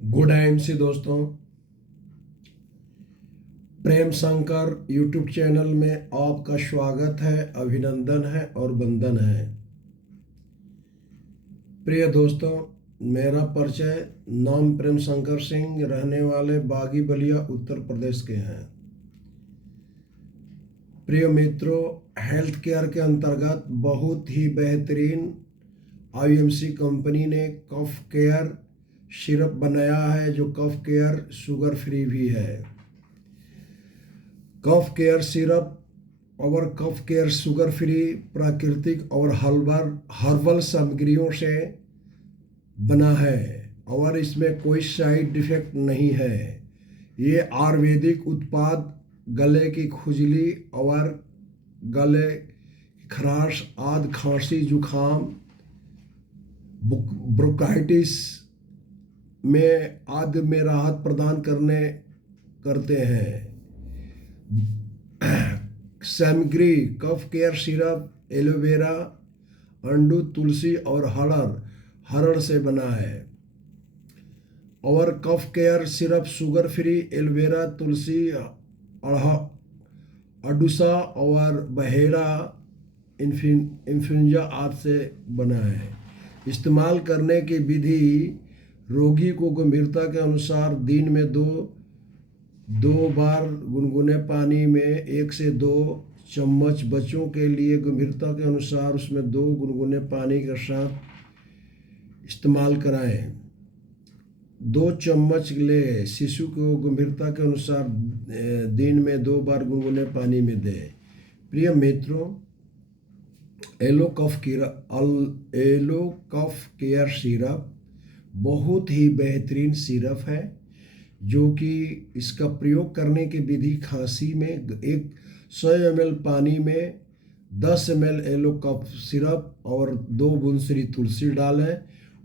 Good MC दोस्तों, Prem Shankar YouTube channel में आपका स्वागत है, अभिनंदन है और वंदन है। प्रिय दोस्तों, मेरा परिचय नाम प्रेम शंकर सिंह, रहने वाले बागी बलिया उत्तर प्रदेश के हैं। प्रिय मित्रों, हेल्थ केयर के अंतर्गत बहुत ही बेहतरीन आईएमसी कंपनी ने कफ केयर सिरप बनाया है, जो कफ केयर शुगर फ्री भी है। कफ केयर सिरप और कफ केयर शुगर फ्री प्राकृतिक और हर्बल सामग्रियों से बना है और इसमें कोई साइड इफेक्ट नहीं है। ये आयुर्वेदिक उत्पाद गले की खुजली और गले खराश आदि खांसी जुखाम ब्रोंकाइटिस में आदि में राहत प्रदान करते हैं। सामग्री कफ केयर सिरप एलोवेरा, अंडू, तुलसी और हरड़ से बना है। और cough care syrup sugar free aloe, तुलसी, अडुसा और बहेड़ा इन्फ्लुएंजा आदि से बना है। इस्तेमाल करने की विधि रोगी को गंभीरता के अनुसार दिन में दो बार गुनगुने पानी में 1 से 2 चम्मच, बच्चों के लिए गंभीरता के अनुसार उसमें 2 गुनगुने पानी के साथ इस्तेमाल कराएं। 2 चम्मच ले, शिशु को गंभीरता के अनुसार दिन में 2 बार गुनगुने पानी में दें। प्रिय मित्रों, एलो कफ केयर सिरप बहुत ही बेहतरीन सिरप है, जो कि इसका प्रयोग करने की विधि खांसी में 100 ml पानी में 10 ml एलो कफ सिरप और 2 बूंद श्री तुलसी डालें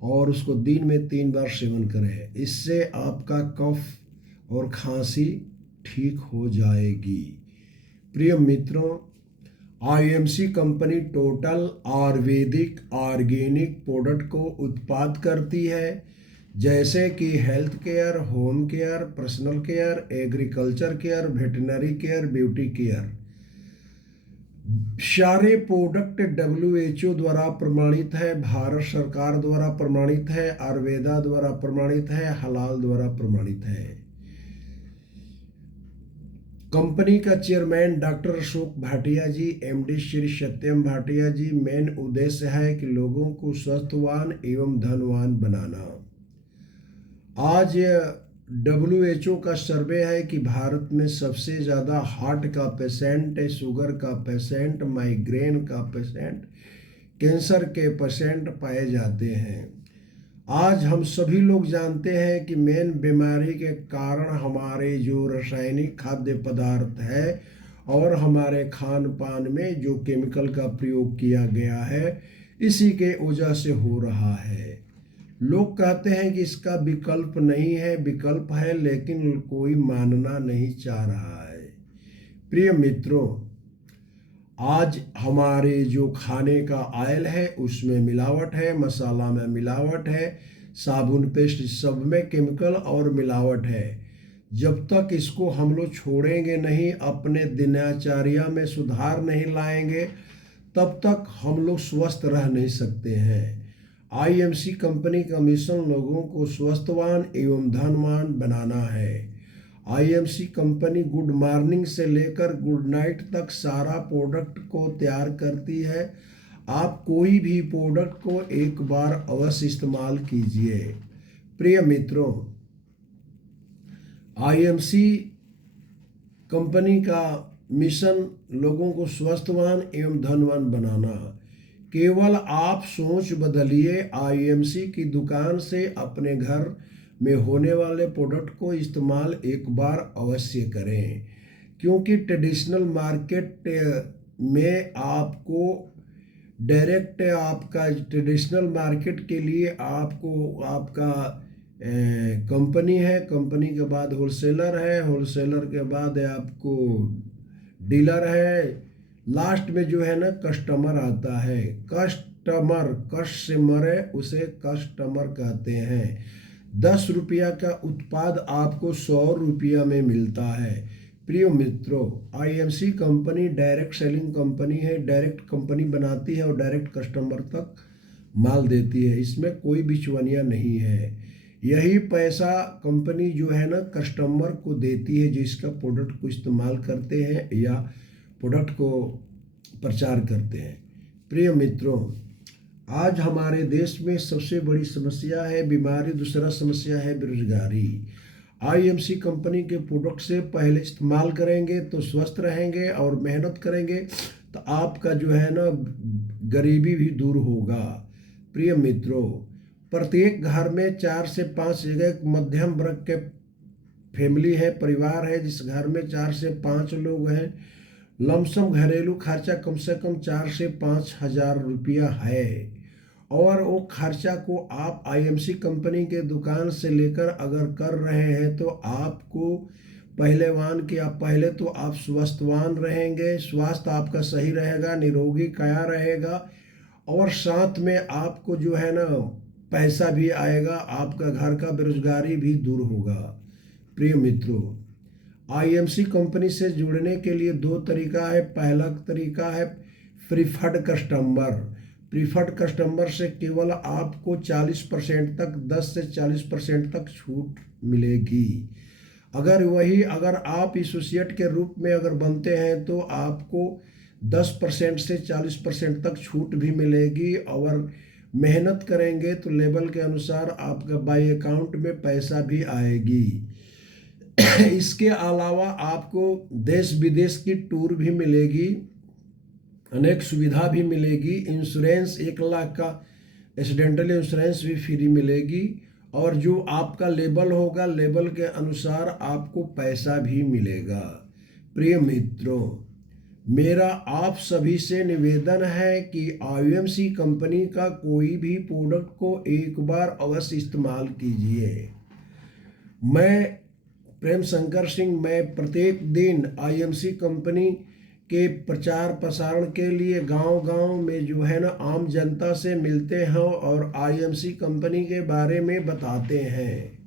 और उसको दिन में 3 बार सेवन करें। इससे आपका कफ और खांसी ठीक हो जाएगी। प्रिय मित्रों, IMC company total Ayurvedic organic product को उत्पाद करती है, जैसे कि health care, home care, personal care, agriculture care, veterinary care, beauty care. सारे प्रोडक्ट WHO द्वारा प्रमाणित है, भारत सरकार द्वारा प्रमाणित है, आयुर्वेदा द्वारा प्रमाणित है, हलाल द्वारा प्रमाणित है। कंपनी का चेयरमैन डॉक्टर अशोक भाटिया जी, MD श्री सत्यम भाटिया जी। मेन उद्देश्य है कि लोगों को स्वस्थवान एवं धनवान बनाना। आज WHO का सर्वे है कि भारत में सबसे ज़्यादा हार्ट का पेशेंट, शुगर का पेशेंट, माइग्रेन का पेशेंट, कैंसर के पेशेंट पाए जाते हैं। आज हम सभी लोग जानते हैं कि मेन बीमारी के कारण हमारे जो रासायनिक खाद्य पदार्थ है और हमारे खान पान में जो केमिकल का प्रयोग किया गया है, इसी के वजह से हो रहा है। लोग कहते हैं कि इसका विकल्प नहीं है, विकल्प है, लेकिन कोई मानना नहीं चाह रहा है। प्रिय मित्रों, आज हमारे जो खाने का ऑयल है उसमें मिलावट है, मसाला में मिलावट है, साबुन पेस्ट सब में केमिकल और मिलावट है। जब तक इसको हम लोग छोड़ेंगे नहीं, अपने दिनचर्या में सुधार नहीं लाएंगे, तब तक हम लोग स्वस्थ रह नहीं सकते हैं। आईएमसी कंपनी का मिशन लोगों को स्वस्थवान एवं धनवान बनाना है। आईएमसी कंपनी गुड मॉर्निंग से लेकर गुड नाइट तक सारा प्रोडक्ट को तैयार करती है। आप कोई भी प्रोडक्ट को एक बार अवश्य इस्तेमाल कीजिए। प्रिय मित्रों, आईएमसी कंपनी का मिशन लोगों को स्वस्थवान एवं धनवान बनाना। केवल आप सोच बदलिए, आईएमसी की दुकान से अपने घर में होने वाले प्रोडक्ट को इस्तेमाल एक बार अवश्य करें, क्योंकि ट्रेडिशनल मार्केट में आपको डायरेक्ट आपका ट्रेडिशनल मार्केट के लिए आपको आपका कंपनी है, कंपनी के बाद होलसेलर है, होलसेलर के बाद आपको डीलर है, लास्ट में जो है ना कस्टमर आता है। कस्टमर, कष्ट से मरे उसे कस्टमर कहते हैं। ₹10 का उत्पाद आपको ₹100 में मिलता है। प्रिय मित्रों, IMC company direct selling company है, डायरेक्ट कंपनी बनाती है और डायरेक्ट कस्टमर तक माल देती है। इसमें कोई बिचौलिया नहीं है। यही पैसा कंपनी जो है ना कस्टमर को देती है, जिसका प्रोडक्ट को इस्तेमाल करते हैं या प्रोडक्ट को प्रचार करते हैं। प्रिय मित्रों, आज हमारे देश में सबसे बड़ी समस्या है बीमारी, दूसरा समस्या है बेरोजगारी। आईएमसी कंपनी के प्रोडक्ट से पहले इस्तेमाल करेंगे तो स्वस्थ रहेंगे और मेहनत करेंगे तो आपका जो है ना गरीबी भी दूर होगा। प्रिय मित्रों, प्रत्येक घर में 4 से 5 जगह मध्यम वर्ग के फैमिली है, परिवार है, जिस घर में 4 से 5 लोग हैं। लमसम घरेलू खर्चा कम से कम 4 से 5 हजार रुपया है और वो खर्चा को आप आईएमसी कंपनी के दुकान से लेकर अगर कर रहे हैं तो आपको पहलेवान कि आप पहले तो आप स्वस्थवान रहेंगे, स्वास्थ्य आपका सही रहेगा, निरोगी काया रहेगा और साथ में आपको जो है ना पैसा भी आएगा, आपका घर का बेरोजगारी भी दूर होगा। प्रिय मित्रों, आईएमसी कंपनी से जुड़ने के लिए 2 तरीका है। पहला तरीका है प्रीफर्ड कस्टमर। प्रीफर्ड कस्टमर से केवल आपको 40% तक 10 से 40% तक छूट मिलेगी। अगर आप एसोसिएट के रूप में अगर बनते हैं तो आपको 10% से 40% तक छूट भी मिलेगी और मेहनत करेंगे तो लेवल के अनुसार आपका बाई अकाउंट में पैसा भी आएगी। इसके अलावा आपको देश विदेश की टूर भी मिलेगी, अनेक सुविधा भी मिलेगी। इंश्योरेंस 1 लाख का एक्सीडेंटल इंश्योरेंस भी फ्री मिलेगी और जो आपका लेवल होगा लेवल के अनुसार आपको पैसा भी मिलेगा। प्रिय मित्रों, मेरा आप सभी से निवेदन है कि आईएमसी कंपनी का कोई भी प्रोडक्ट को एक बार अवश्य इस्तेमाल कीजिए। मैं प्रेम शंकर सिंह, मैं प्रत्येक दिन आईएमसी कंपनी के प्रचार प्रसारण के लिए गांव-गांव में जो है ना आम जनता से मिलते हैं और आईएमसी कंपनी के बारे में बताते हैं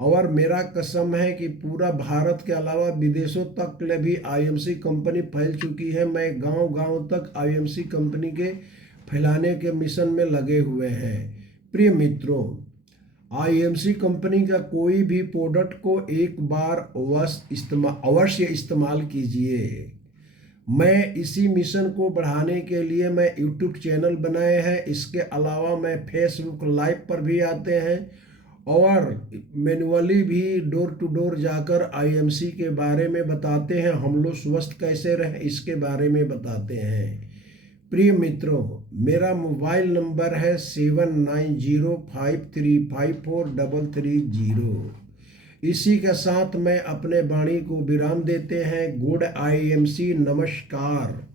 और मेरा कसम है कि पूरा भारत के अलावा विदेशों तक ले भी आईएमसी कंपनी फैल चुकी है। मैं गांव-गांव तक आईएमसी कंपनी के फैलाने के मिशन में लगे हुए हैं। प्रिय मित्रों, आईएमसी कंपनी का कोई भी प्रोडक्ट को एक बार अवश्य इस्तेमाल कीजिए। मैं इसी मिशन को बढ़ाने के लिए मैं यूट्यूब चैनल बनाए हैं। इसके अलावा मैं फेसबुक लाइव पर भी आते हैं और मैनुअली भी डोर टू डोर जाकर आईएमसी के बारे में बताते हैं। हम लोग स्वस्थ कैसे रहें इसके बारे में बताते हैं। प्रिय मित्रों, मेरा मोबाइल नंबर है 7905354330। इसी के साथ मैं अपने वाणी को विराम देते हैं। गुड आईएमसी, नमस्कार।